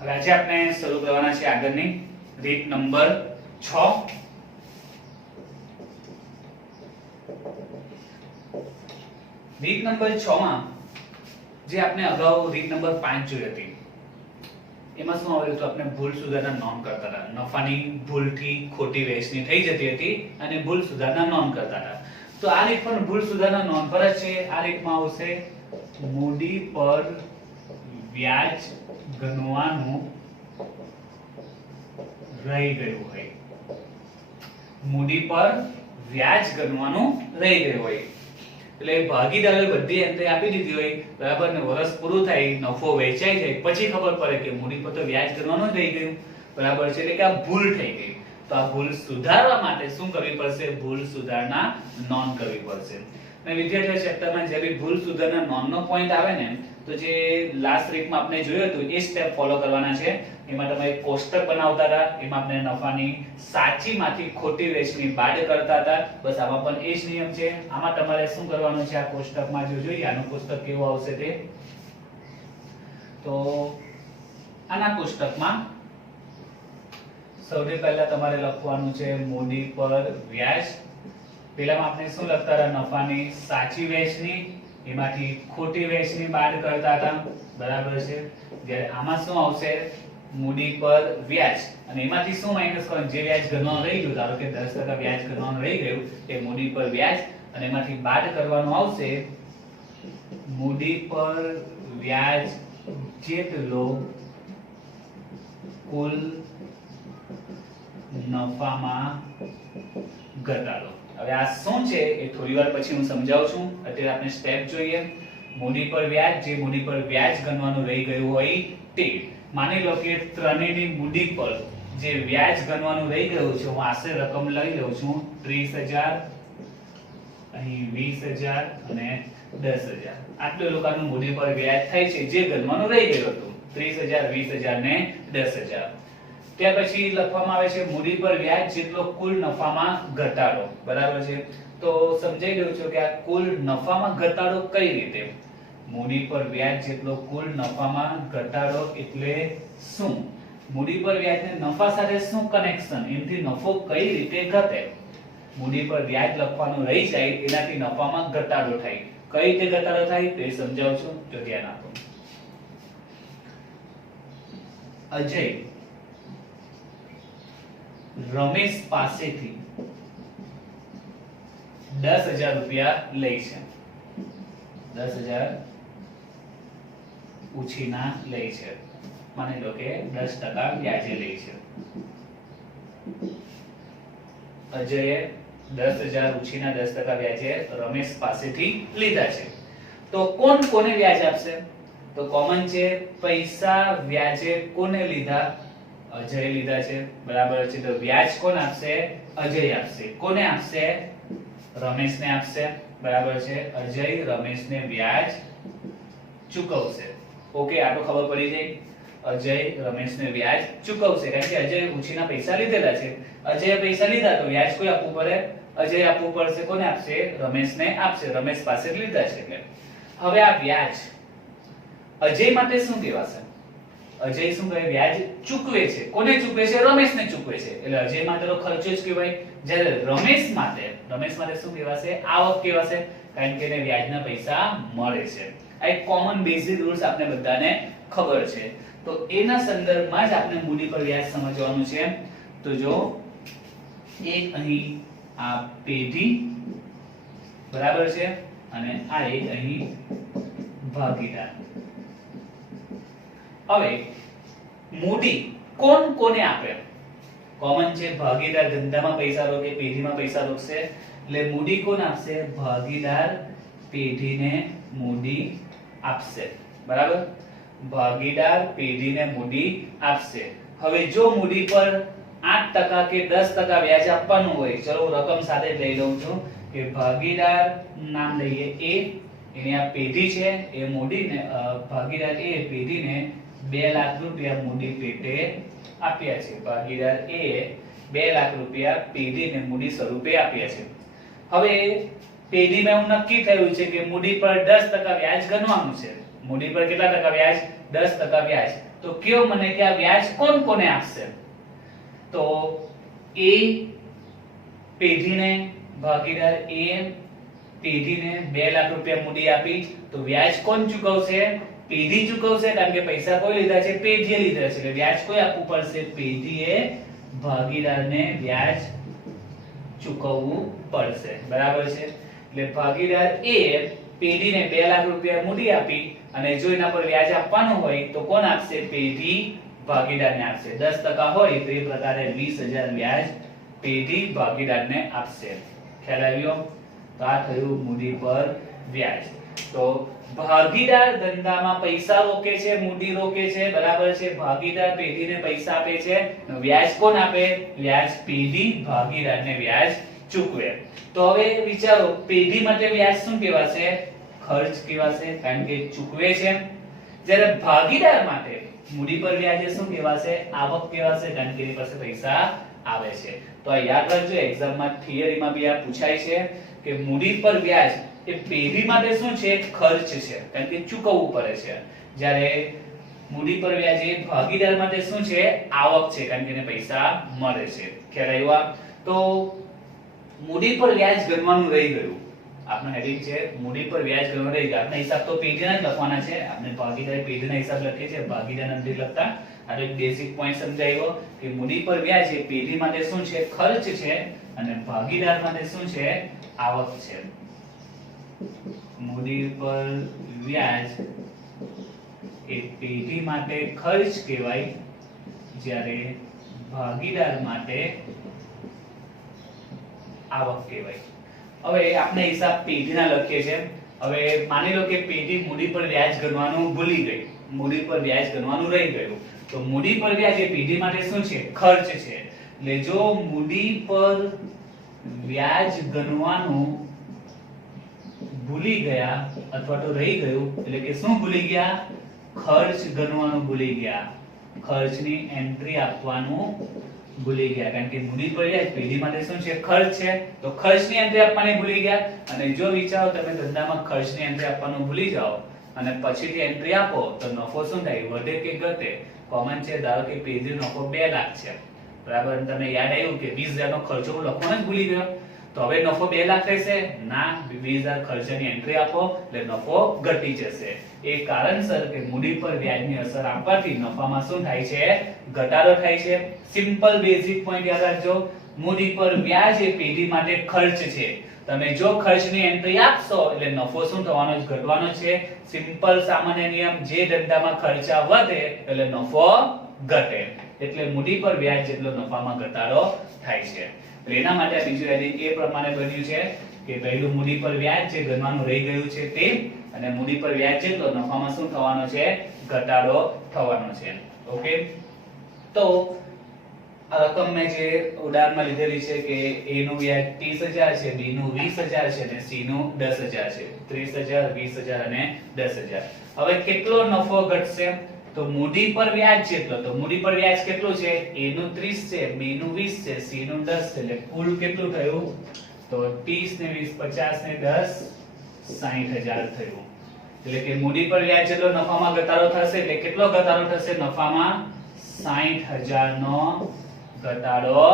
હવે આજે આપણે શરૂ કરવાના છે આગળની રીત નંબર 6. રીત નંબર 6 માં જે આપણે અગાઉ રીત નંબર 5 જોઈ હતી એમાં શું આવ્યું હતું, આપણે ભૂલ સુધારણા નોંધ કરતા હતા. નફાની ભૂલથી ખોટી વેચણી થઈ જતી હતી અને ભૂલ સુધારણા નોંધ કરતા હતા. તો આ રીત પણ ભૂલ સુધારણા નોંધ પર જ છે. આ રીતમાં આવશે મૂડી પર વ્યાજ ગણવાનું રહી ગયું હોય. મૂડી પર વ્યાજ ગણવાનું રહી ગયું હોય એટલે ભાગીદારોએ બધી એન્ટ્રી આપી દીધી હોય, બરાબર, ને વર્ષ પૂરું થાય, નફો વેચાઈ જાય, પછી ખબર પડે કે મૂડી પર તો વ્યાજ ગણવાનું જ રહી ગયું, બરાબર છે, એટલે કે આ ભૂલ થઈ ગઈ. તો આ ભૂલ સુધારવા માટે શું કરવી પડશે? ભૂલ સુધારણા નોંધ કરવી પડશે. અને વિદ્યાર્થીઓ ચેપ્ટરમાં જે બી ભૂલ સુધારણા નોંધનો પોઈન્ટ આવે ને, તો જે લાસ્ટ રીતમાં આપણે જોયું હતું એ સ્ટેપ ફોલો કરવાના છે. એમાં તમે એક કોષ્ટક બનાવતા હતા, એમાં આપણે નફાની સાચીમાંથી ખોટી વેચણી બાદ કરતા હતા. બસ આમાં પણ એ જ નિયમ છે. આમાં તમારે શું કરવાનું છે? આ કોષ્ટકમાં જો જોઈએ આનું કોષ્ટક કેવું આવશે તે, તો આના કોષ્ટકમાં સૌથી પહેલા તમારે લખવાનું છે મૂડી પર વ્યાજ. પહેલામાં આપણે શું લખતા હતા? નફાની સાચી વેચણી, એમાંથી ખોટી વેચણી બાદ કરતા હતા, બરાબર છે. જ્યારે આમાં શું આવશે? મૂડી પર વ્યાજ, અને એમાંથી શું માઈનસ કરવાનું? જે વ્યાજ ગણવાનું રહી ગયું, ધારો કે 10% વ્યાજ ગણવાનું રહી ગયું, એ મૂડી પર વ્યાજ, અને એમાંથી બાદ કરવાનું આવશે મૂડી પર વ્યાજ જેટલો કુલ નફામાં ઘટાડો. હવે આ શું છે એ થોડી વાર પછી હું સમજાવું છું. અત્યારે આપણે સ્ટેપ જોઈએ. મૂડી પર વ્યાજ, જે મૂડી પર વ્યાજ ગણવાનું રહી ગયું હોય તે. માની લો કે ત્રણેયની મૂડી પર જે વ્યાજ ગણવાનું રહી ગયું છે, હું આશરે રકમ લઈ લઉં છું 30,000, અહીં 20,000 અને 10,000. આટલું લોકોનું મૂડી પર વ્યાજ થાય છે જે ગણવાનું રહી ગયું હતું, 30,000, 20,000 ને 10,000. ત્યાર પછી લખવામાં આવે છે મૂડી પર વ્યાજ જેટલો કુલ નફામાં ઘટાડો, બરાબર છે. તો સમજાઈ ગયું છે કે આ કુલ નફામાં ઘટાડો કઈ રીતે? મૂડી પર વ્યાજ જેટલો કુલ નફામાં ઘટાડો એટલે શું? મૂડી પર વ્યાજને નફા સાથે શું કનેક્શન? એનાથી નફો કઈ રીતે ઘટે? મૂડી પર વ્યાજ લખવાનું રહી જાય, એનાથી નફામાં ઘટાડો થાય. કઈ રીતે ઘટાડો થાય તે સમજાવું છું, જો ધ્યાન આપો. અજય રમેશ પાસેથી 10,000 રૂપિયા લે છે. 10,000 ઉછીના લે છે. માની લો કે 10% વ્યાજે લે છે. અજયે 10,000 ઉછીના 10% વ્યાજે રમેશ પાસેથી લીધા છે. તો કોણ કોને વ્યાજ આપશે? તો કોમન છે, પૈસા વ્યાજે કોને લીધા? અજય લીધા છે, બરાબર છે. તો વ્યાજ કોણ આપશે? અજય આપશે. કોને આપશે? રમેશને આપશે, બરાબર છે. અજય રમેશને વ્યાજ ચૂકવશે. ઓકે, આ તો ખબર પડી ગઈ. અજય રમેશને વ્યાજ ચૂકવશે, કારણ કે અજય ઉછીના પૈસા લીધેલા છે. અજયે પૈસા લીધા તો વ્યાજ કોઈ આપવું પડે? અજય આપવું પડશે. કોને આપશે? રમેશને આપશે. રમેશ પાસે લીધા છે એટલે. હવે આ વ્યાજ અજય માટે શું કહેવાશે? અજય શું કરે? વ્યાજ ચૂકવે છે. કોને ચૂકવે છે? રમેશને ચૂકવે છે. એટલે અજય માટે તો ખર્ચો જ કહેવાય. જ્યારે રમેશ માટે શું કહેવાશે? આવક કહેવાશે, કારણ કે એને વ્યાજના પૈસા મળે છે. આ એક કોમન બેઝિક રૂલ્સ આપણે બધાને ખબર છે. તો એના સંદર્ભમાં જ આપણે મૂડી પર વ્યાજ સમજવાનું છે. તો જો એક અહીં આ પેઢી, બરાબર છે, અને આ એક અહીં ભાગીદાર. હવે મૂડી કોણ કોને આપે? કોમન છે, ભાગીદાર ધંધામાં પૈસા રોકે, પેઢીમાં પૈસા રોકશે, એટલે મૂડી કોણ આપશે? ભાગીદાર પેઢીને મૂડી આપશે, બરાબર. ભાગીદાર પેઢીને મૂડી આપશે. હવે જો મૂડી પર 8% કે 10% વ્યાજ આપવાનું હોય, ચલો હું રકમ સાથે લઈ લઉં છું કે ભાગીદાર નામ લઈએ એ, એની આ પેઢી છે, એ મૂડીને ભાગીદાર એ પેઢીને 2 લાખ રૂપિયા મૂડી પેટે આપ્યા છે. ભાગીદાર એ 2 લાખ રૂપિયા પેઢીને મૂડી સ્વરૂપે આપ્યા છે. હવે પેઢીમાં એવું નક્કી થયું છે કે મૂડી પર 10% વ્યાજ ગણવાનું છે. મૂડી પર કેટલા ટકા વ્યાજ? 10% વ્યાજ. તો કયો મને કે આ વ્યાજ કોણ કોને આપશે? તો એ પેઢીને, ભાગીદાર એ પેઢીને 2 લાખ રૂપિયા મૂડી આપી, તો વ્યાજ કોણ ચૂકવશે? પેઢી ચૂકવશે, કારણ કે પૈસા કોઈ લીધા છે? પેઢીએ લીધા છે, એટલે વ્યાજ કોઈ આપવું પડશે? પેઢીએ ભાગીદારને વ્યાજ ચૂકવવું પડશે. બરાબર છે? એટલે ભાગીદાર એ પેઢીને 2 લાખ રૂપિયા મૂડી આપી અને જો એના પર વ્યાજ આપવાનું હોય તો કોણ આપશે? પેઢી ભાગીદારને આપશે. 10% હોય તો એ પ્રકારે 20000 વ્યાજ પેઢી ભાગીદારને આપશે. ખ્યાલ આવ્યો? તો આ થયું મૂડી પર વ્યાજ. તો ભાગીદાર ધંધામાં પૈસા રોકે છે, મૂડી રોકે છે. બરાબર છે? ભાગીદાર પેઢીને પૈસા આપે છે, વ્યાજ કોણ આપે? વ્યાજ પેઢી ભાગીદારને વ્યાજ ચૂકવે. તો હવે વિચારો, પેઢી માટે વ્યાજ શું કહેવાશે? ખર્ચ કહેવાશે, કારણ કે ચૂકવે છે. જ્યારે ભાગીદાર માટે મૂડી પર વ્યાજ એ શું કહેવાશે? આવક કહેવાશે, કારણ કે એની પાસે પૈસા આવે છે. તો આ યાદ રાખજો, એક્ઝામમાં થિયરીમાં બી આ પૂછાય છે કે મૂડી પર વ્યાજ એ પેઢી માટે શું છે? ખર્ચ છે, કારણ કે ચૂકવવું પડે છે. જ્યારે મૂડી પર વ્યાજ એ ભાગીદાર માટે શું છે? આવક છે, કારણ કે એને પૈસા મળે છે. ખ્યાલ આવ્યો? તો મૂડી પર વ્યાજ ગણવાનું રહી ગયું. આપનો હેડિંગ છે મૂડી પર વ્યાજ ગણવાનું રહી ગયું. આપના હિસાબ તો પેઢીના જ લખવાના છે. આપણે ભાગીદાર પેઢીના હિસાબ લખીએ છીએ, ભાગીદાર નથી લખતા. આ એક બેઝિક પોઈન્ટ સમજાયો કે મૂડી પર વ્યાજ એ પેઢી માટે શું છે? ખર્ચ છે, અને ભાગીદાર માટે શું છે? આવક છે. મૂડી પર વ્યાજ એ પેઢી માટે ખર્ચ કહેવાય, જ્યારે ભાગીદાર માટે આવક કહેવાય. હવે આપણે હિસાબ પેઢીના લખીએ છીએ. હવે માની લો કે પેઢી મૂડી પર વ્યાજ ગણવાનું ભૂલી ગઈ, મૂડી પર વ્યાજ ગણવાનું રહી ગયું. તો મૂડી પર વ્યાજ એ પેઢી માટે શું છે? ખર્ચ છે. એટલે જો મૂડી પર વ્યાજ ગણવાનું ભૂલી ગયા અથવા તો રહી ગયું, એટલે કે શું ભૂલી ગયા? ખર્ચ ગણવાનું ભૂલી ગયા, ખર્ચની એન્ટ્રી આપવાનું ભૂલી ગયા. કારણ કે મૂડી પર વ્યાજ પેઢી માટે શું છે? ખર્ચ છે. તો ખર્ચની એન્ટ્રી આપવાની ભૂલી ગયા. અને જો વિચારો તમે ધંધામાં ખર્ચની એન્ટ્રી આપવાનું ભૂલી જાઓ અને પછીથી એન્ટ્રી આપો તો નફો શું થાય? વધે કે ઘટે? કોમન છે. ધારો કે પેઢીનો નફો 2 લાખ છે. બરાબર? તમને યાદ આવ્યું કે 20000 નો ખર્ચો હું લખવાનો જ ભૂલી ગયો, તો હવે નફો 2 લાખ થશે? ના, 20000 ખર્ચની એન્ટ્રી આપો એટલે નફો ઘટી જશે. એ કારણસર કે મૂડી પર વ્યાજની અસર આપવાથી નફામાં શું થાય છે? ઘટાડો થાય છે. સિમ્પલ બેઝિક પોઈન્ટ યાદ રાખજો. મૂડી પર વ્યાજ એ પેઢી માટે ખર્ચ છે. તમે જો ખર્ચની એન્ટ્રી આપશો એટલે નફો શું થવાનો? જ ઘટવાનો છે. સિમ્પલ સામાન્ય નિયમ, જે ધંધામાં ખર્ચા વધે એટલે નફો ઘટે. એટલે મૂડી પર વ્યાજ જેટલો નફામાં ઘટાડો થાય છે. એના માટે આ બીજું હેડિંગ એ પ્રમાણે બન્યું છે કે પહેલું મૂડી પર વ્યાજ જે ગણવાનું રહી ગયું છે તે, અને મૂડી પર વ્યાજ જેટલો નફામાં શું થવાનો છે? ઘટાડો થવાનો છે. ઓકે? તો આ રકમ મેં જે ઉદાહરણમાં લીધેલી છે કે A નું વ્યાજ 30000 છે, B નું 20000 છે અને C નું 10000 છે. 30000, 20000 અને 10000. હવે કેટલો નફો ઘટશે? તો મૂડી પર વ્યાજ જેટલો. તો મૂડી પર વ્યાજ કેટલું છે? A નું 30 છે, B નું 20 છે, C નું 10 છે. એટલે કુલ કેટલું થયું? તો 30 ને 20 50 ને 10 60000 થયું. એટલે કે મૂડી પર વ્યાજ જેટલો નફામાં ઘટાડો થશે. એટલે કેટલો ઘટાડો થશે નફામાં? 60000 નો ઘટાડો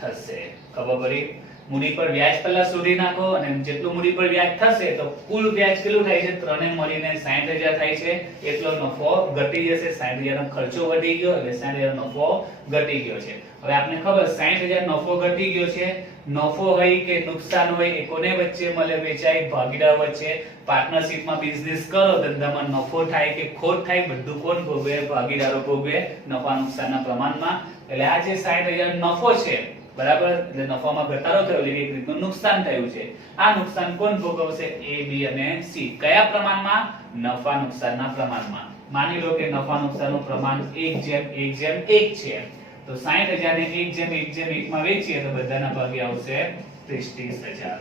થશે. ખબર પડી? મૂડી પર વ્યાજ પહેલા શોધી નાખો અને જેટલું મૂડી પર વ્યાજ થશે તો કુલ વ્યાજ કેટલું થાય છે? ત્રણે મળીને 60000 થાય છે. એટલો નફો ઘટી જશે. 60000 નો ખર્ચો વધી ગયો એટલે 60000 નો નફો ઘટી ગયો છે. હવે આપને ખબર 60000 નફો ઘટી ગયો છે. નફો હોય કે નુકસાન હોય એ કોને વચ્ચે મળે? વેચાય ભાગીદાર વચ્ચે. પાર્ટનરશિપમાં બિઝનેસ કરો, ધંધામાં નફો થાય કે ખોટ થાય, બધું કોણ ભોગવે? ભાગીદારો ભોગવે નફા નુકસાનના પ્રમાણમાં. એટલે આ જે 60000 નફો છે, બરાબર, એટલે નફામાં ઘટાડો થયો એટલે એક રીતનું નુકસાન થયું છે. આ નુકસાન કોણ ભોગવશે? A, B અને C. કયા પ્રમાણમાં? નફા નુકસાનના પ્રમાણમાં. માની લો કે નફા નુકસાનનું પ્રમાણ 1:1:1 છે. તો 60000 ને 1:1:1 માં વેચીએ તો બધાના ભાગે આવશે 30000.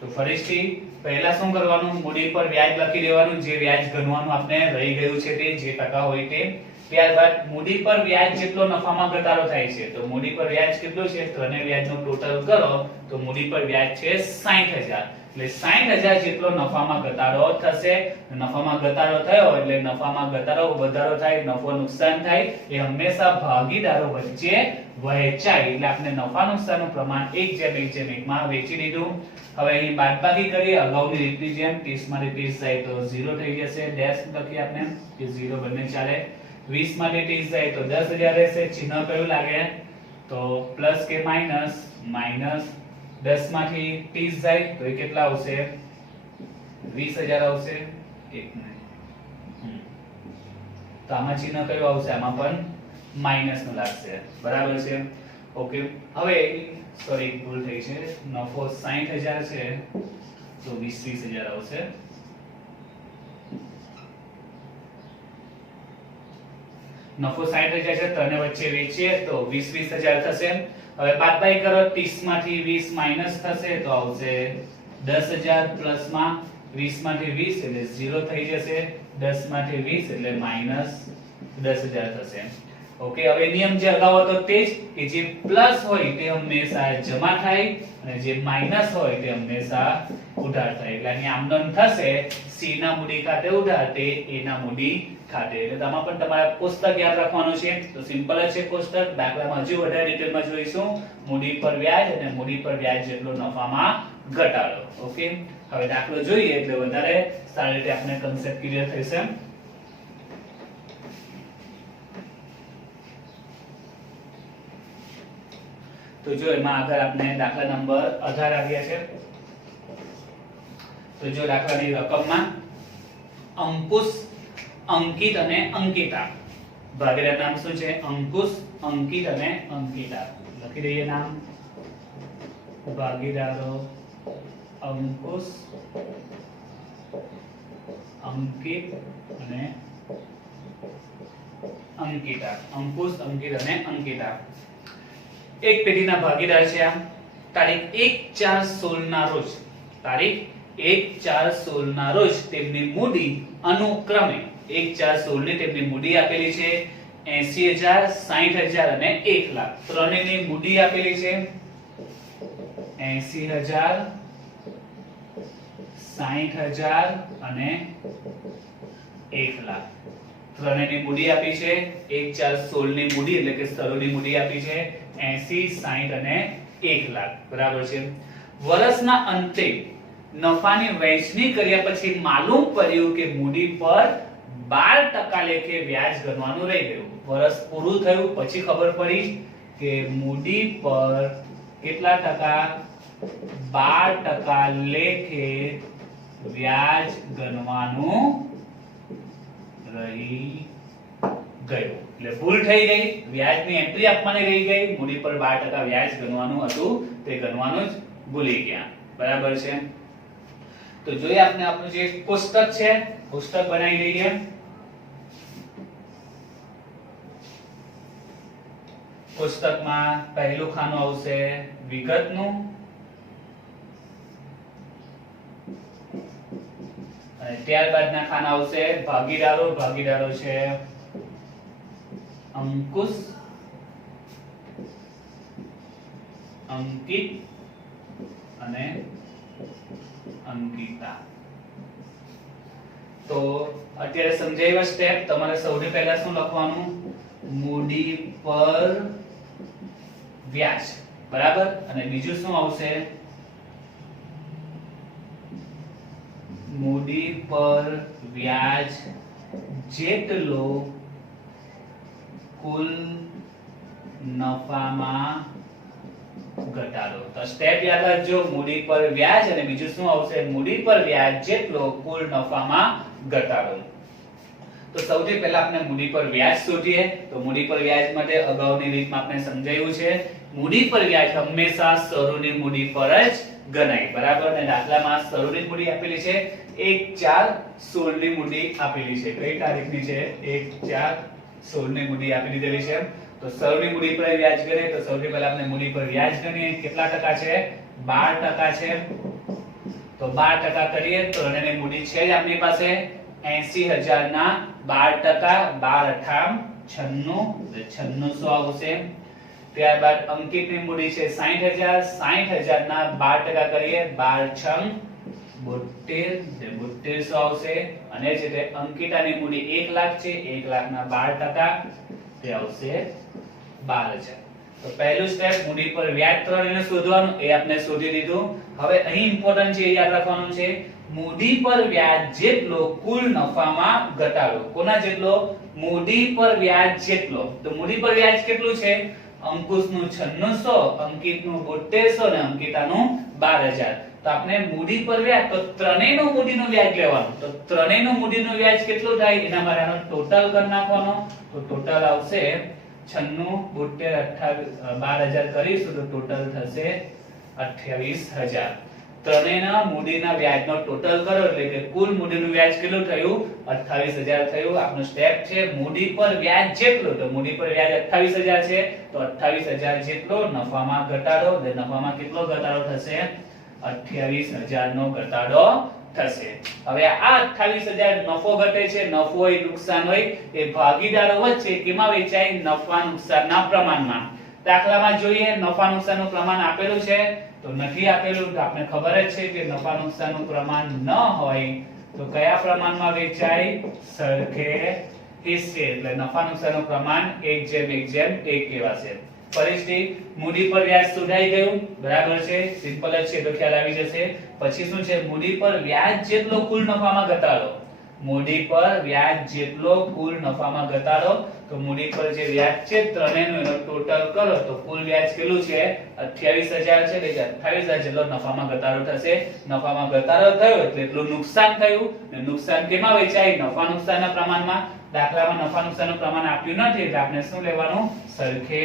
તો ફરીથી પહેલા શું કરવાનું? મૂડી પર વ્યાજ લખી દેવાનું, જે વ્યાજ ગણવાનું આપણે રહી ગયું છે તે, જે ટકા હોય તે. ત્યારબાદ મૂડી પર વ્યાજ જેટલો નફામાં ઘટાડો થાય છે. તો મૂડી પર વ્યાજ કેટલું છે? ત્રણે વ્યાજનો ટોટલ કરો તો મૂડી પર વ્યાજ છે 60000. એટલે 60000 જેટલો નફામાં ઘટાડો થશે. નફામાં ઘટાડો થયો એટલે નફામાં ઘટાડો વધારો થાય, નફો નુકસાન થાય, એ હંમેશા ભાગીદારો વચ્ચે વહેંચાય. એટલે આપણે નફા નુકસાનનું પ્રમાણ 1:1:1 માં વેચી દીધું. હવે અહીં બાદબાકી કરીએ અગાઉની રીતની જેમ. 30 માંથી 30 જાય તો 0 થઈ જશે. ડેશ લખીએ આપણે કે 0 બંને ચાલે. 20 માંથી 30 જાય તો 10000 રહેશે. ચિહ્ન કયું લાગે તો પ્લસ કે માઈનસ? માઈનસ. 10 માંથી 30 જાય તો એ કેટલા આવશે? 20000 આવશે. એક મિનિટ. તો આમાં ચિહ્ન કયું આવશે? આમાં પણ માઈનસ નું લાગશે. બરાબર છે? ઓકે. હવે સોરી ભૂલ થઈ છે. નફો 60000 છે તો 20000 આવશે. નફો 60000 છે, ત્રણે વચ્ચે વેચીએ તો 20000 થશે. હવે બાદબાકી કરો, 30 માંથી 20 માઈનસ થશે તો આવશે 10000 પ્લસ માં 20 માંથી 20 એટલે 0 થઈ જશે. 10 માંથી 20 એટલે માઈનસ 10000 થશે. ઓકે. હવે નિયમ જે અગાઉ હતો તે જ કે જે પ્લસ હોય તે હંમેશા જમા થાય અને જે માઈનસ હોય તે હંમેશા ઉધાર થાય. એટલે અહીં આમનોન થશે સી ના મૂડી ખાતે ઉધાર તે એ ના મૂડી ખાતે. એટલે આમાં પણ તમારે કોષ્ટક યાદ રાખવાનું છે. તો સિમ્પલ જ છે કોષ્ટક. દાખલામાં હજુ વધારે ડિટેલમાં જોઈશું. મૂડી પર વ્યાજ અને મૂડી પર વ્યાજ જેટલો નફામાં ઘટાડો. ઓકે. હવે દાખલો જોઈએ એટલે વધારે સારી રીતે આપણે કન્સેપ્ટ ક્લિયર થશે. તો જો એમાં આગળ આપણે દાખલા નંબર 18 આવ્યા છે. તો જો દાખલાની રકમમાં અંકુશ, અંકિત અને અંકિતા. ભાગીદાર નામ શું છે? અંકુશ, અંકિત અને અંકિતા. લખી દઈએ નામ. ભાગીદારો અંકુશ, અંકિત અને અંકિતા. અંકુશ, અંકિત અને અંકિતા એક પેઢીના ભાગીદાર છે. આ તારીખ 1/4/16 ના રોજ, તારીખ 1/4/16 ના રોજ તેમની મૂડી અનુક્રમે 1/4/16 ની તેમની મૂડી આપેલી છે 80000, 60000 અને 1 લાખ. ત્રણેયની મૂડી આપેલી છે 80000, 60000 અને 1 લાખ. ત્રણેયની મૂડી આપી છે 1/4/16 ની મૂડી એટલે કે શરૂની મૂડી આપી છે 80, 60 અને 1 લાખ. બરાબર છે? વર્ષના અંતે નફાની વહેંચણી કર્યા પછી માલુમ પડ્યું કે મૂડી પર 12% લેખે વ્યાજ ગણવાનું રહી ગયું. વર્ષ પૂરું થયું પછી ખબર પડી કે મૂડી પર કેટલા ટકા? 12% લેખે વ્યાજ ગણવાનું રહી ગયું. એટલે ભૂલ થઈ ગઈ. વ્યાજની એન્ટ્રી આપવાની રહી ગઈ. મૂડી પર 12% વ્યાજ ગણવાનું હતું તે ગણવાનું જ ભૂલી ગયા. બરાબર છે? તો જોઈએ આપણે આપણું જે કોષ્ટક છે, કોષ્ટક બનાવી લઈએ. કોષ્ટકમાં પહેલું ખાનું આવશે વિગતનું અને ત્યારબાદના ખાના આવશે ભાગીદારો. ભાગીદારો છે અંકુશ, અંકિત અને અંકિતા. તો અત્યારે સમજાવ્યા સ્ટેપ. તમારે સૌથી પહેલા શું લખવાનું? મૂડી પર વ્યાજ. બરાબર? અને બીજું શું આવશે? મૂડી પર વ્યાજ જેટલો કુલ નફામાં ઘટાડો. તો સ્ટેપ યાદ રાખજો. મૂડી પર વ્યાજ અને બીજું શું આવશે? મૂડી પર વ્યાજ જેટલો કુલ નફામાં ઘટાડો. તો સૌથી પહેલા આપણે મૂડી પર વ્યાજ શોધીએ. તો મૂડી પર વ્યાજ માટે અગાઉની રીતમાં આપણે સમજાવ્યું છે. મૂડી પર વ્યાજ હંમેશા શરૂની મૂડી પર જ ગણાય. બરાબર? અને દાખલામાં શરૂની મૂડી આપેલી છે 1/4/16 ની મૂડી આપેલી છે. કઈ તારીખની છે? 1/4/16 ની મૂડી આપી દીધેલી છે. તો શરૂની મૂડી પર વ્યાજ ગણીએ તો સૌથી પહેલા આપણે મૂડી પર વ્યાજ ગણીએ. કેટલા ટકા છે? 12% છે. તો 12% કરીએ તો ત્રણેયની મૂડી છે જ આપણી પાસે 80000 ના 12%, 12 8 96 આવશે. ત્યારબાદ અંકિતની મૂડી છે 60000, 60000 ના 12% કરીએ 12 6 72 7200 આવશે અને જે તે અંકિતાની મૂડી 1 લાખ છે 1 લાખના 12% તે આવશે 12000. તો પહેલું સ્ટેપ મૂડી પર વ્યાજ ત્રણેયને શોધવાનું એ આપણે શોધી દીધું. હવે અહીં ઇમ્પોર્ટન્ટ છે યાદ રાખવાનું છે મૂડી પર વ્યાજ જેટલો કુલ નફામાં ઘટાડો. કોના જેટલો? મૂડી પર વ્યાજ જેટલો. તો મૂડી પર વ્યાજ કેટલું છે? અંકુશનું 9600, અંકિતનું 7200 અને અંકિતાનું 12000. તો આપણે મૂડી પર વ્યાજ તો ત્રણેયનું મૂડીનું વ્યાજ લેવાનું. તો ત્રણેયનું મૂડીનું વ્યાજ કેટલું થાય એના માટે આનો ટોટલ કરી નાખવાનો. તો ટોટલ આવશે 96 72 12000 કરીશું તો ટોટલ થશે 28000. ત્રણેયના મૂડીના વ્યાજનો ટોટલ કરો એટલે કે કુલ મૂડીનું વ્યાજ કેટલું થયું? 28000 થયું. આપણો સ્ટેપ છે મૂડી પર વ્યાજ જેટલું. તો મૂડી પર વ્યાજ 28000 છે તો 28000 જેટલો નફામાં ઘટાડો. એટલે નફામાં કેટલો ઘટાડો થશે? 28000 નો ઘટાડો થશે. હવે આ 28000 નફો ઘટે છે, નફો હોય નુકસાન હોય એ ભાગીદારો વચ્ચે કેમાં વેચાય? નફા નુકસાનના પ્રમાણમાં. દાખલામાં જોઈએ નફા નુકસાનનું પ્રમાણ આપેલું છે તો નથી આપેલું. તો આપણે ખબર જ છે કે નફા નુકસાનનું પ્રમાણ ન હોય તો કયા પ્રમાણમાં વેચાય? સરખે હિસ્સે. એટલે નફા નુકસાનનું પ્રમાણ 1:1:1 કહેવાશે. ફરીથી મૂડી પર વ્યાજ શોધાઈ ગયું, બરાબર છે, સિમ્પલ જ છે તો ખ્યાલ આવી જશે. પછી શું છે? મૂડી પર વ્યાજ જેટલો કુલ નફામાં ઘટાડો. મૂડી પર વ્યાજ જેટલો કુલ નફામાં ઘટાડો. તો મૂડી પર જે વ્યાજ છે ત્રણેયનું એનો ટોટલ કરો તો કુલ વ્યાજ કેટલું છે? 28000 છે. એટલે 28000 જેટલો નફામાં ઘટાડો થશે. નફામાં ઘટાડો થયો એટલે એટલું નુકસાન થયું. અને નુકસાન કેમાં વેચાય? નફા નુકસાનના પ્રમાણમાં. દાખલામાં નફા નુકસાનનું પ્રમાણ આપ્યું નથી એટલે આપણે શું લેવાનું? સરખે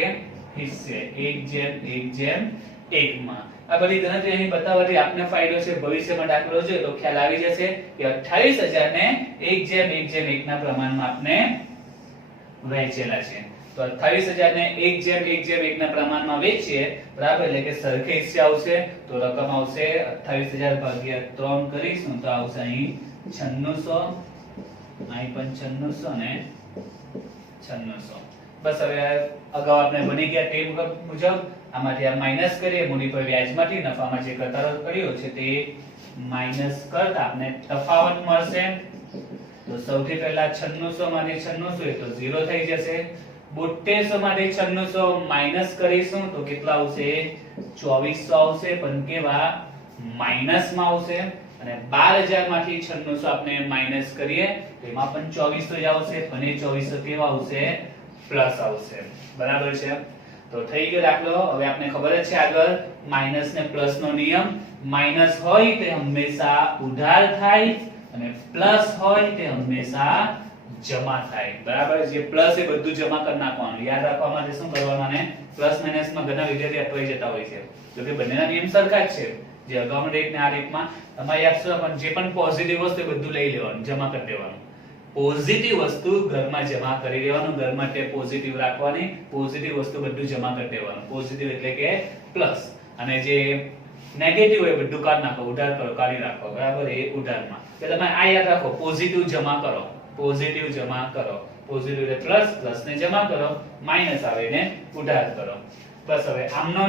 હિસ્સે 1:1:1 માં. આ બધી ગણતરી અહીં બતાવવાથી આપને ફાયદો છે. ભવિષ્યમાં દાખલો જોઈએ તો ખ્યાલ આવી જશે કે 28000 ને 1:1:1 ના પ્રમાણમાં આપણે વહેંચેલા છે. તો 28000 ને 1:1:1 ના પ્રમાણમાં વેચીએ, બરાબર, એટલે કે સરખે હિસ્સે આવશે. તો રકમ આવશે 28000 ભાગ્યા 3 કરીશું તો આવશે અહીં 9600, અહીં પણ 9600 ને 9600. બસ હવે અગાઉ આપણે બની ગયા તે મુજબ આમાંથી આ માઈનસ કરીએ. મૂડી પર વ્યાજમાંથી નફામાં જે ઘટાડો કર્યો છે તે માઈનસ કરતા આપણે તફાવત મળશે. તો સૌથી પહેલા 9600 માંથી 9600 એ તો 0 થઈ જશે. 7200 માંથી 9600 માઈનસ કરીશું તો કેટલા આવશે? 2400 આવશે, પણ કેવા? માઈનસમાં આવશે. અને 12000 માંથી 9600 આપણે માઈનસ કરીએ તો એમાં પણ 2400 જ આવશે, પણ એ 2400 કેવા આવશે? પ્લસ આવશે. બરાબર છે. તો થઈ ગયો દાખલો. હવે આપણે ખબર જ છે આગળ માઈનસ ને પ્લસ નો નિયમ. માઈનસ હોય તે હંમેશા ઉધાર થાય અને પ્લસ હોય તે હંમેશા જમા થાય. બરાબર. જે પ્લસ એ બધું જમા કરી નાખવાનું. યાદ રાખવા માટે શું કરવાનું? ને પ્લસ માઈનસ માં ઘણા વિદ્યાર્થી અટવાઈ જતા હોય છે. તો કે બંનેના નિયમ સરખા જ છે. જે અગાઉની રીત ને આ રીતમાં તમારે યાદ છે, પણ જે પણ પોઝિટિવ વસ્તુ એ બધું લઈ લેવાનું, જમા કરી દેવાનું. પોઝિટિવ વસ્તુ ઘરમાં જમા કરી દેવાનું. ઘરમાં તે પોઝિટિવ રાખવાની. પોઝિટિવ વસ્તુ બધું જમા કરી દેવાનું. પોઝિટિવ એટલે કે પ્લસ. અને જે નેગેટિવ હોય બધું કાઢી નાખો, ઉધાર કરો, કાઢી નાખો. બરાબર. એ ઉધારમાં. તો તમે આ યાદ રાખો, પોઝિટિવ જમા કરો, પોઝિટિવ જમા કરો. પોઝિટિવ એટલે પ્લસ, પ્લસ ને જમા કરો, માઈનસ આવે ને ઉધાર કરો. બસ હવે આમનો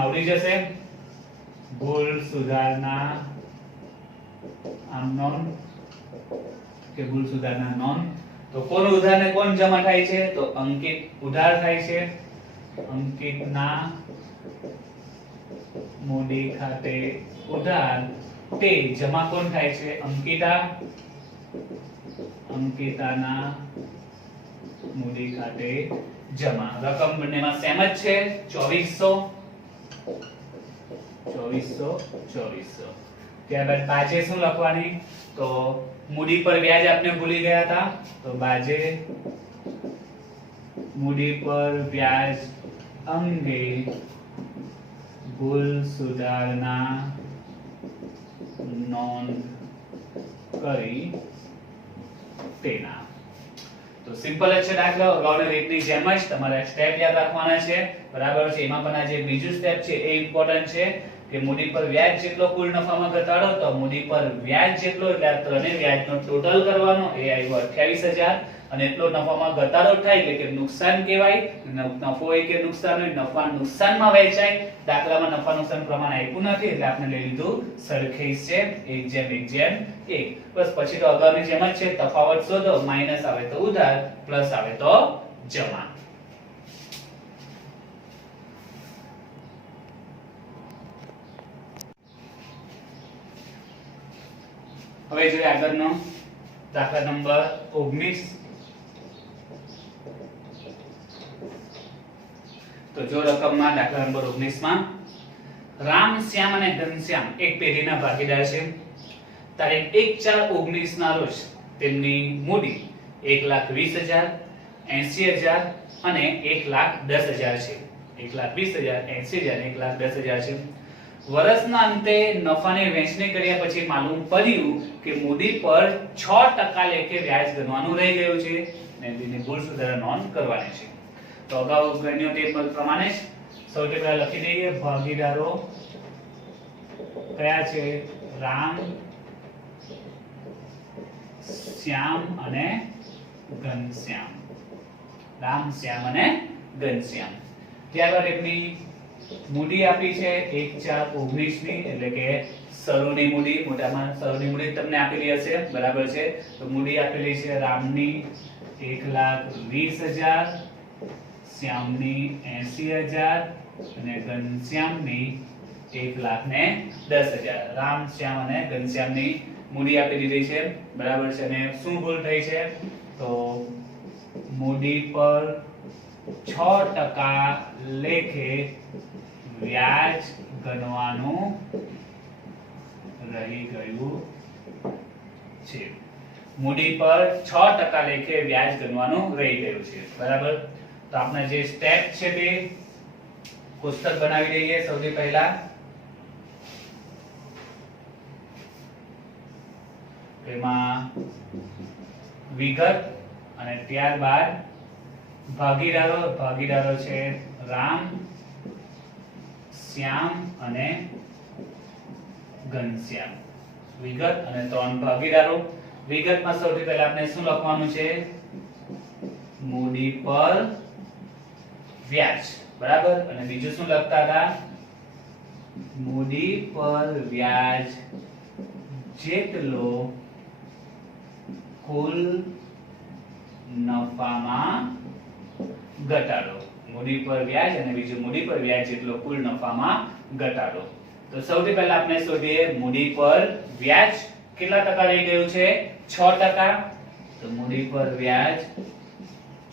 આવડી જશે. ભૂલ સુધારણા આમનો કે ભૂલ સુધારણા નોંધ. તો કોણ ઉધાર ને કોણ જમા થાય છે? તો અંકિત ઉધાર થાય છે. અંકિતના મૂડી ખાતે ઉધાર તે જમા કોણ થાય છે? અંકિતા. અંકિતાના મૂડી ખાતે જમા. રકમ બંનેમાં સેમ જ છે, 2400. ત્યારબાદ બાજે શું લખવાની? તો મૂડી પર વ્યાજ આપણે ભૂલી ગયા હતા. તો બાજે મૂડી પર વ્યાજ અંગે ભૂલ સુધારણા નોંધ કરી તેના. તો સિમ્પલ જ છે દાખલો. અગાઉની રીતની જેમ જ તમારે સ્ટેપ યાદ રાખવાના છે. બરાબર છે. એમાં પણ આ જે બીજું સ્ટેપ છે એ ઇમ્પોર્ટન્ટ છે કે મૂડી પર વ્યાજ જેટલો કુલ નફામાં ઘટાડો તો મૂડી પર વ્યાજ જેટલો એટલે આ ત્રણેય વ્યાજનો ટોટલ કરવાનો એ આવ્યો 28000 અને એટલો નફામાં ઘટાડો થાય એટલે કે નુકસાન કહેવાય નફો હોય કે નુકસાન હોય નફા નુકસાનમાં વહેંચાય દાખલામાં નફા નુકસાન પ્રમાણ આપ્યું નથી એટલે આપણે લઈ લીધું સરખેજ છે 1:1 બસ પછી તો અગાઉની જેમ જ છે તફાવત શોધો માઈનસ આવે તો ઉધાર પ્લસ આવે તો જમા હવે જોઈએ આગળનો દાખલા નંબર 19 તો જો રકમમાં દાખલા નંબર 19 માં રામ શ્યામ અને ઘનશ્યામ એક પેઢીના ભાગીદાર છે તારીખ 1/4/19 ના રોજ તેમની મૂડી 1,20,000 80,000 અને 1,10,000 છે 1,20,000 80,000 અને 1,10,000 છે વર્ષના અંતે નફાની વહેંચણી કર્યા પછી માલુમ પડ્યું કે મૂડી પર 6% લેખે વ્યાજ ગણવાનું રહી ગયું છે અને તેની ભૂલ સુધારા નોંધ કરવાની છે તો અગાઉ ગણ્યો તે પ્રમાણે જ સૌથી પહેલા લખી દઈએ ભાગીદારો કયા છે રામ શ્યામ અને ઘનશ્યામ રામ શ્યામ અને ઘનશ્યામ ત્યારબાદ એમની મૂડી આપી છે 1/4/19 ની એટલે કે શરૂની મૂડી મોટામાં શરૂની મૂડી તમને આપેલી હશે બરાબર છે તો મૂડી આપેલી છે રામની 1,20,000 શ્યામની 80,000 અને ઘનશ્યામની 1,10,000 રામ શ્યામ અને ઘનશ્યામની મૂડી આપી દીધી છે બરાબર છે અને શું ભૂલ થઈ છે તો મૂડી પર 6% લેખે વ્યાજ ગણવાનું રહી ગયું છે મૂડી પર 6% લેખે વ્યાજ ગણવાનું રહી ગયું છે બરાબર તો આપણે જે સ્ટેપ છે તે કોષ્ટક બનાવી દઈએ સૌથી પહેલા તેમાં વિગત અને ત્યારબાદ ભાગીદારો છે રામ શ્યામ અને ઘનશ્યામ વિગત અને 3 ભાગીદારો વિગતમાં સૌથી પહેલા આપણે શું લખવાનું છે મૂડી પર વ્યાજ બરાબર અને બીજું શું લખતા હતા મૂડી પર વ્યાજ જેટલો કુલ નફામાં ઘટાડો મૂડી પર વ્યાજ અને બીજું મૂડી પર વ્યાજ જેટલો કુલ નફામાં ઘટાડો તો સૌથી પહેલા આપણે શોધીએ મૂડી પર વ્યાજ કેટલા ટકા રહી ગયું છે 6% તો મૂડી પર વ્યાજ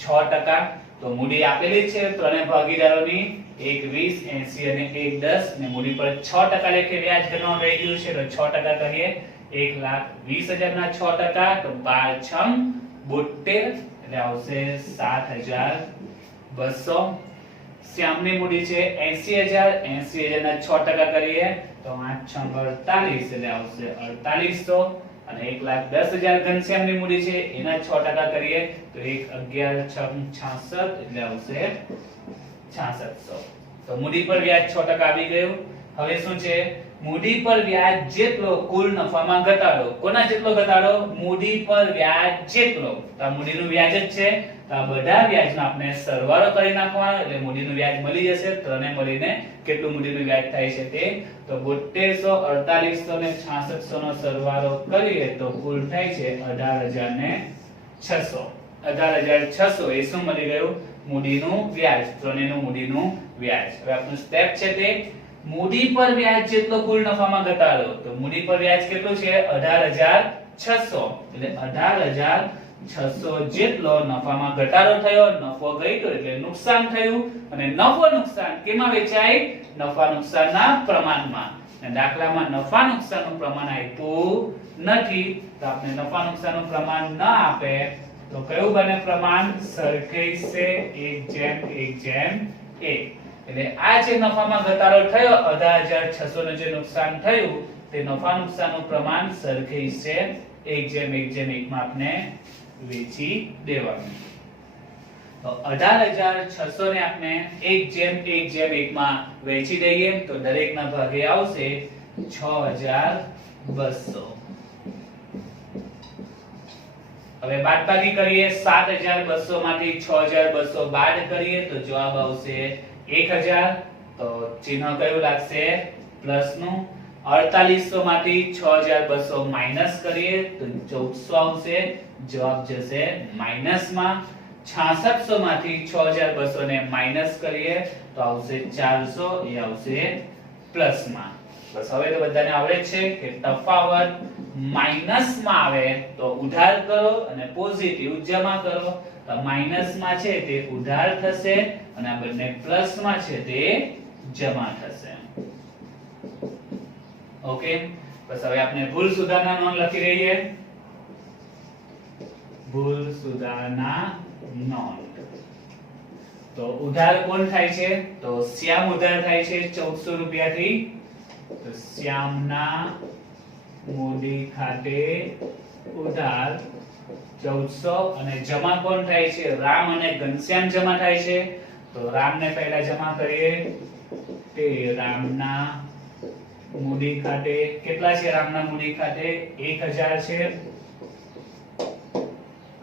6% તો મૂડી આપેલી છે ત્રણે ભાગીદારોની 1,20 80 અને 1,10 ને મૂડી પર 6% લેખે વ્યાજ ગણવાનું રહી ગયું છે તો 6% કરીએ 1,20,000 ના 6% તો 12×6 72 એટલે આવશે 7,200 શ્યામની મૂડી છે 80,000 80,000 ના 6% કરીએ તો 8×6 = 48 એટલે આવશે 4800 અને 1,10,000 ઘનશ્યામની મૂડી છે એના 6% કરીએ તો 1/11×6 = 66 એટલે આવશે 6600 તો મૂડી પર વ્યાજ 6% આવી ગયું હવે શું છે મૂડી પર વ્યાજ જેટલો કુલ નફામાં ઘટાડો કોના જેટલો ઘટાડો મૂડી પર વ્યાજ જેટલો તો આ મૂડીનું વ્યાજ જ છે તો આ બધા વ્યાજનો આપણે સરવાળો કરી નાખવાનો એટલે મૂડીનું વ્યાજ મળી જશે ત્રણે મળીને કેટલું મૂડીનું વ્યાજ થાય છે તે તો 7200 4800 ને 6600 નો સરવાળો કરીએ તો કુલ થાય છે 18,600 18,600 એ શું મળી ગયું મૂડીનું વ્યાજ ત્રણેયનું મૂડીનું વ્યાજ હવે આપણું સ્ટેપ છે તે મૂડી પર વ્યાજ જેટલો કુલ નફામાં ઘટાડો તો મૂડી પર વ્યાજ કેટલું છે 18,600 એટલે 18,600 જેટલો નફામાં ઘટાડો થયો નફો ઘટ્યો એટલે નુકસાન થયું અને નફો નુકસાન કેમાં વેચાય નફા નુકસાનના પ્રમાણમાં અને દાખલામાં નફા નુકસાનનું પ્રમાણ આપ્યું નથી તો આપણે નફા નુકસાનનું પ્રમાણ ન આપે તો કયું બને પ્રમાણ સરખેજ છે 1:1:1 એટલે આ જે નફામાં ઘટાડો થયો 18,600 નું જે નુકસાન થયું તે નફા નુકસાનનું પ્રમાણ સરખેજ છે 1:1:1 માં આપણે વેચી દેવાનું તો 18,600 ને આપણે 1:1:1 માં વહેંચી દઈએ તો દરેકના ભાગે આવશે 6,200. હવે બાદબાકી કરીએ 7,200 માંથી 6,200 બાદ કરીએ તો જવાબ આવશે 1,000. તો ચિહ્ન કયું લાગશે? પ્લસ નું. 4800 માંથી 6,200 માઈનસ કરીએ તો 1400 આવશે, જવાબ જશે માઈનસ માં. 6600 માંથી 6,200 ને માઈનસ કરીએ તો આવશે 400, એ આવશે પ્લસ માં. બસ હવે તો બધાને આવડે છે કે તફાવત માઈનસ માં આવે તો ઉધાર કરો અને પોઝિટિવ જમા કરો. તો માઈનસ માં છે તે ઉધાર થશે અને આ બંને પ્લસ માં છે તે જમા થશે. ઓકે, બસ હવે આપણે ભૂલ સુધારણા નોંધ લખી રહીએ. ભૂલ સુધારણા નોંધ. તો ઉધાર કોણ થાય છે? તો શ્યામ ઉધાર થાય છે 1400 રૂપિયાથી. તો શ્યામના મૂડી ખાતે ઉધાર 1400 અને જમા કોણ થાય છે? રામ અને ઘનશ્યામ જમા થાય છે. તો રામને પહેલા જમા કરીએ. તે રામના મૂડી ખાતે કેટલા છે? રામના મૂડી ખાતે 1000 છે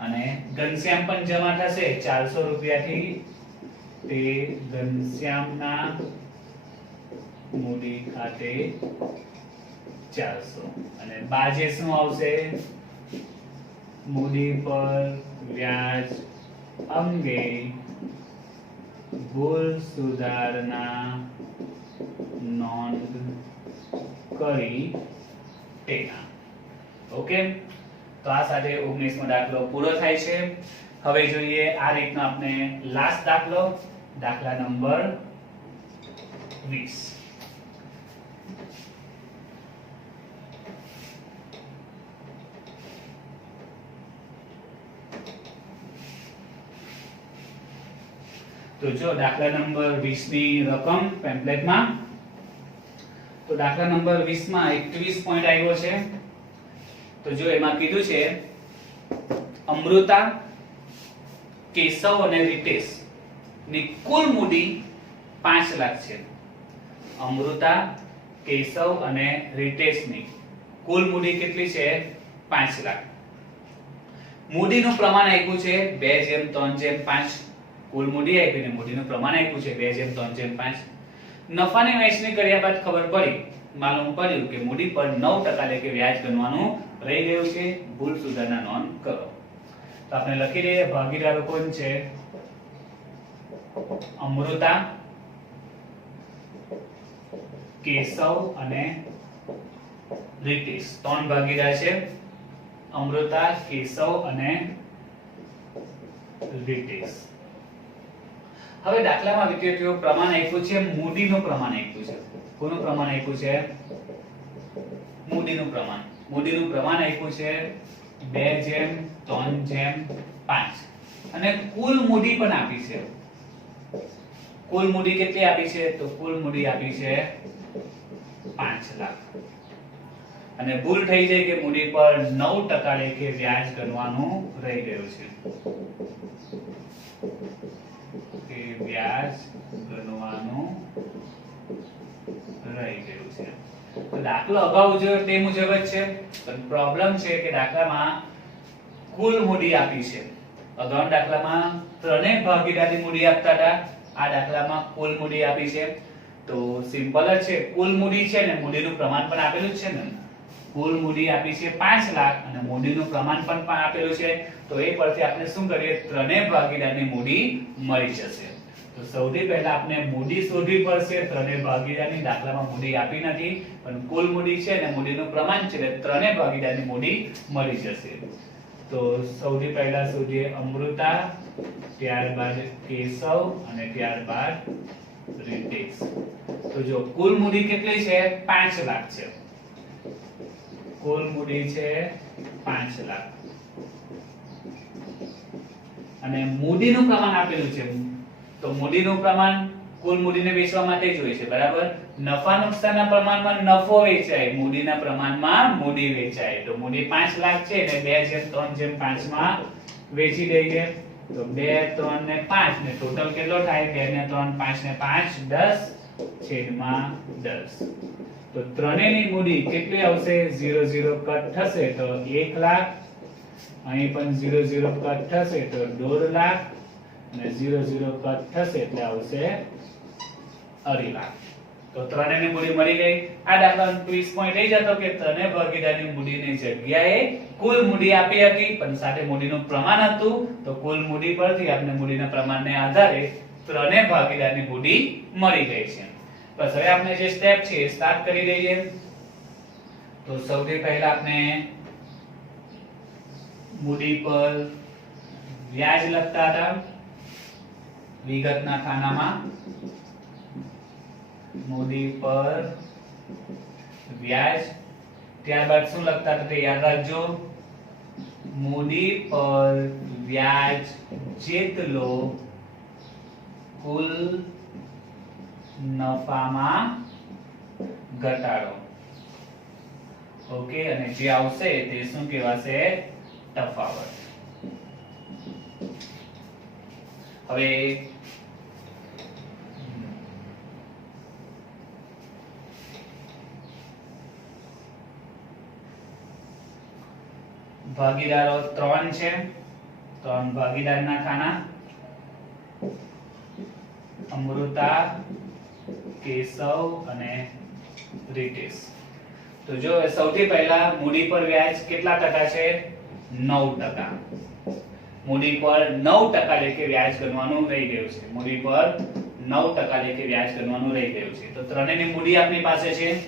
અને ઘનશ્યામ પણ જમા થશે 400 રૂપિયાથી. તે ઘનશ્યામના મૂડી ખાતે 400 અને બાજે શું આવશે? મૂડી પર વ્યાજ અંગે ભૂલ સુધારણા નોંધ કરી તેના. ઓકે, તો આ સાથે 19મો દાખલો પૂરો થાય છે. હવે જોઈએ આ રીતનો આપણે લાસ્ટ દાખલો, દાખલા નંબર 20. તો જો દાખલા નંબર 20 ની રકમ પેમ્પલેટમાં, તો દાખલા નંબર 20 માં 21 પોઈન્ટ આવ્યો છે. તો જો એમાં કીધું છે અમૃતા, કેશવ અને રીતેશ ની કુલ મૂડી 5 લાખ છે. અમૃતા, કેશવ અને રીતેશ ની કુલ મૂડી કેટલી છે? 5 લાખ. મૂડીનું પ્રમાણ આપ્યું છે 2:3:5. કુલ મૂડી આપી ને મૂડીનું પ્રમાણ આપ્યું છે 2:3:5. નફાની વહેંચણી કર્યા બાદ ખબર પડી, માલુમ પડ્યું કે મૂડી પર 9% લેખે વ્યાજ ગણવાનું રહી ગયું છે. ભૂલ સુધારણા નોંધ કરો. તો આપણે લખી દઈએ ભાગીદારો કોણ છે? અમૃતા, કેશવ અને રીતેશ. 3 ભાગીદાર છે. અમૃતા, કેશવ અને રીતેશ. હવે દાખલામાં વિદ્યાર્થીઓ પ્રમાણ આપ્યું છે મૂડીનું પ્રમાણ આપ્યું છે. કોનું પ્રમાણ આપ્યું છે? મૂડીનું પ્રમાણ. મૂડીનું પ્રમાણ આપ્યું છે 2:3:5 અને કુલ મૂડી પણ આપી છે. કુલ મૂડી કેટલી આપી છે? તો કુલ મૂડી આપી છે 5 લાખ. અને ભૂલ થઈ જાય કે મૂડી પર 9% લેખે વ્યાજ ગણવાનું રહી ગયું છે. કે વ્યાજ ગણવાનું રહી ગયું છે. તો દાખલો અગાઉ જો તે મુજબ જ છે, પણ પ્રોબ્લેમ છે કે દાખલામાં કુલ મૂડી આપી છે. અગાઉના દાખલામાં ત્રણેય ભાગીદારની મૂડી આપતા હતા, આ દાખલામાં કુલ મૂડી આપી છે. તો સિમ્પલ જ છે, કુલ મૂડી છે ને મૂડીનું પ્રમાણ પણ આપેલું જ છે ને. કુલ મૂડી આપી છે 5 લાખ અને મૂડીનું પ્રમાણ પણ આપેલું છે. તો એ પરથી આપણે શું કરીએ? ત્રણેય ભાગીદારની મૂડી મળી જશે. તો સૌથી પહેલા આપણે મૂડી શોધવી પડશે. ત્રણેય ભાગીદારની દાખલામાં મૂડી આપી નથી, પણ કુલ મૂડી છે અને મૂડીનું પ્રમાણ છે એટલે ત્રણેય ભાગીદારની મૂડી મળી જશે. તો સૌથી પહેલા શોધીએ અમૃતા, ત્યારબાદ કેશવ અને ત્યારબાદ રીતેશ. તો જો કુલ મૂડી કેટલી છે? 5 લાખ છે. કુલ મૂડી છે 5 લાખ અને મૂડીનું પ્રમાણ આપેલું છે. તો મૂડીનું પ્રમાણ કુલ મૂડીને વેચવા માટે જ હોય છે, બરાબર. નફા નુકસાનના પ્રમાણમાં નફો વેચાય, મૂડીના પ્રમાણમાં મૂડી વેચાય. તો મૂડી 5 લાખ છે અને 2:3:5 માં વેચી દઈએ. તો 2 3 ને 5 ને ટોટલ કેટલો થાય 2 ને 3 5 ને 5 10 છેદમાં 10 તો ત્રણેયની મૂડી કેટલી આવશે 0 0 કટ થશે તો 1 લાખ અહીં પણ 0 0 કટ થશે તો 1.5 લાખ અને 0 0 કટ થશે એટલે આવશે 2.5 લાખ તો ત્રણેયની મૂડી મળી ગઈ આ દાખલાનો ટ્વિસ્ટ પોઈન્ટ એ જ હતો કે ત્રણેય ભાગીદારની મૂડીની જગ્યાએ કુલ મૂડી આપી હતી પણ સાથે મૂડીનું પ્રમાણ હતું તો કુલ મૂડી પરથી આપણે મૂડીના પ્રમાણને આધારે ત્રણેય ભાગીદારની મૂડી મળી ગઈ છે બસ હવે આપણે જે સ્ટેપ છે એ સ્ટાર્ટ કરી દઈએ તો સૌથી પહેલા આપણે મૂડી પર વ્યાજ લખતા હતા વિગતના ખાનામાં મૂડી પર વ્યાજ ત્યારબાદ શું લખતા હતા તે યાદ રાખજો મૂડી પર વ્યાજ જેટલો કુલ નફામાં ઘટાડો ઓકે અને જે આવશે તે શું કહેવાશે તફાવત હવે ભાગીદારો 3 છે 3 ભાગીદારના ખાના અમૃતા કેશવ અને રીટેશ તો જો સૌથી પહેલા મૂડી પર વ્યાજ કેટલા ટકા છે 9% મૂડી પર 9% લેખે વ્યાજ ગણવાનું રહી ગયું છે મૂડી પર 9% લેખે વ્યાજ ગણવાનું રહી ગયું છે તો ત્રણેયની મૂડી આપણી પાસે છે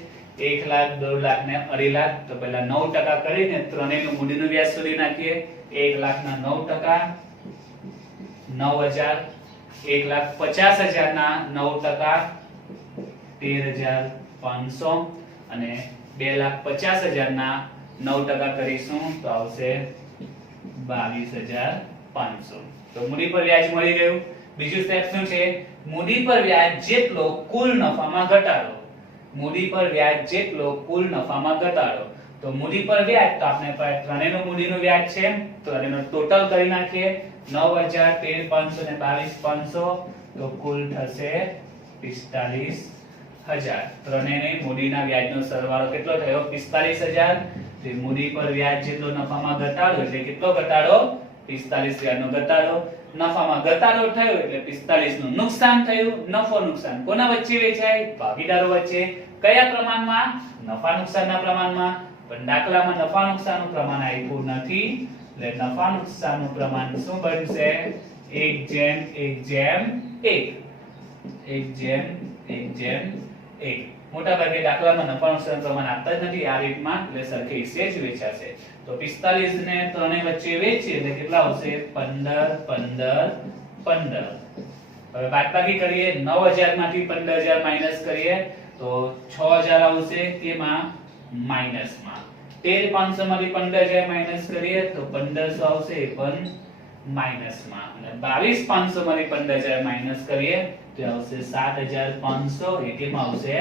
1 લાખ 2 લાખ ને 2.5 લાખ તો પહેલા 9% કરીને ત્રણેયનું મૂડીનું વ્યાજ શોધી નાખીએ 1 લાખના 9% 9000 1,50,000 ના 9% 13,500 અને 2,50,000 ના 9% કરીશું તો આવશે 22,500 તો મૂડી પર વ્યાજ મળી ગયું બીજું સ્ટેપ શું છે મૂડી પર વ્યાજ જેટલો કુલ નફામાં ઘટાડો મૂડી પર વ્યાજ જેટલો કુલ નફામાં ઘટાડો તો મૂડી પર વ્યાજ તો આપણે ત્રણેયનું મૂડીનું વ્યાજ છે તો એનો ટોટલ કરી નાખીએ 9,000 13,500 ને 22,500 તો કુલ થશે 45,000 ત્રણેયની મૂડીના વ્યાજનો સરવાળો કેટલો થયો 45,000 તે મૂડી પર વ્યાજ જેટલો નફામાં ઘટાડો એટલે કેટલો ઘટાડો 45,000 નો ઘટાડો નફામાં ઘટાડો થયો એટલે 45 નું નુકસાન થયું નફો નુકસાન કોના વચ્ચે વેચાય ભાગીદારો વચ્ચે કયા પ્રમાણમાં નફા નુકસાનના પ્રમાણમાં પણ દાખલામાં નફા નુકસાનનું પ્રમાણ આપ્યું નથી એટલે નફા નુકસાનનું પ્રમાણ શું બનશે 1:1:1 મોટા ભાગે દાખલામાં નફા નુકસાનનું પ્રમાણ આપતા જ નથી આ રીતમાં એટલે સરખી હિસ્સે જ વેચાશે તો 45 ને ત્રણેય વચ્ચે વેચીએ એટલે કેટલા આવશે 15 15 15 હવે બાદબાકી કરીએ 9,000 માંથી 15,000 માઈનસ કરીએ તો 6,000 આવશે કેમાં માઈનસમાં 13,500 માંથી 15,000 માઈનસ કરીએ તો 1,500 આવશે એ પણ માઈનસમાં અને 22,500 માંથી 15,000 માઈનસ કરીએ તો આવશે 7,500 એ કેમાં આવશે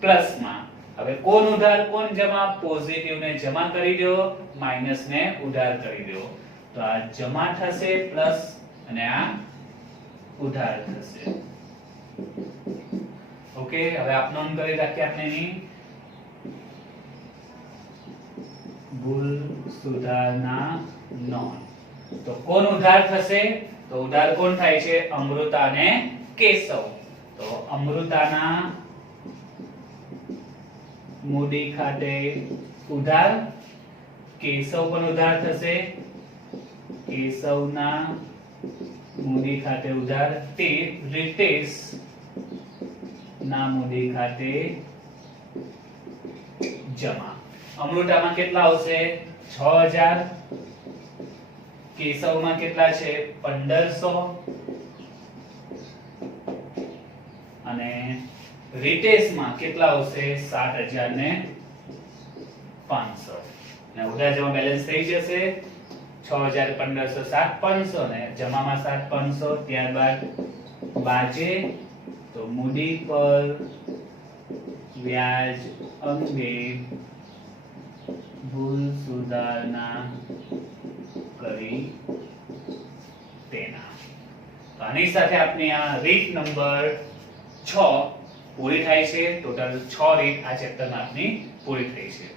પ્લસમાં હવે કોણ ઉધાર કોણ જમા પોઝિટિવ ને જમા કરી દો માઈનસ ને ઉધાર કરી દો તો આ જમા થશે પ્લસ અને આ ઉધાર થશે ઓકે હવે આપ નોંધ કરી રાખીએ આપણે એની ભૂલ સુધારણા નોંધ તો કોણ ઉધાર થશે તો ઉધાર કોણ થાય છે અમૃતા અને કેશવ તો અમૃતાના મૂડી ખાતે ઉધાર કેશવ પણ ઉધાર થશે કેશવના મૂડી ખાતે ઉધાર તે રીટેશ ના મૂડી ખાતે જમા અમૃતામાં કેટલા આવશે 6,000 કેશવમાં કેટલા છે 1,500 અને રીટેશમાં કેટલા આવશે 7,500 અને ઉધાર જમા બેલેન્સ થઈ જશે 6,000 1,500 7,500 ને જમામાં 7,500 ત્યારબાદ બાજે તો મૂડી પર વ્યાજ અંગે ભૂલ સુધારણા કરી તેના. તો આની સાથે આપની આ રીત નંબર 6 પૂરી થાય છે. ટોટલ 6 રીત આ ચેપ્ટરમાં આપની પૂરી થઈ છે.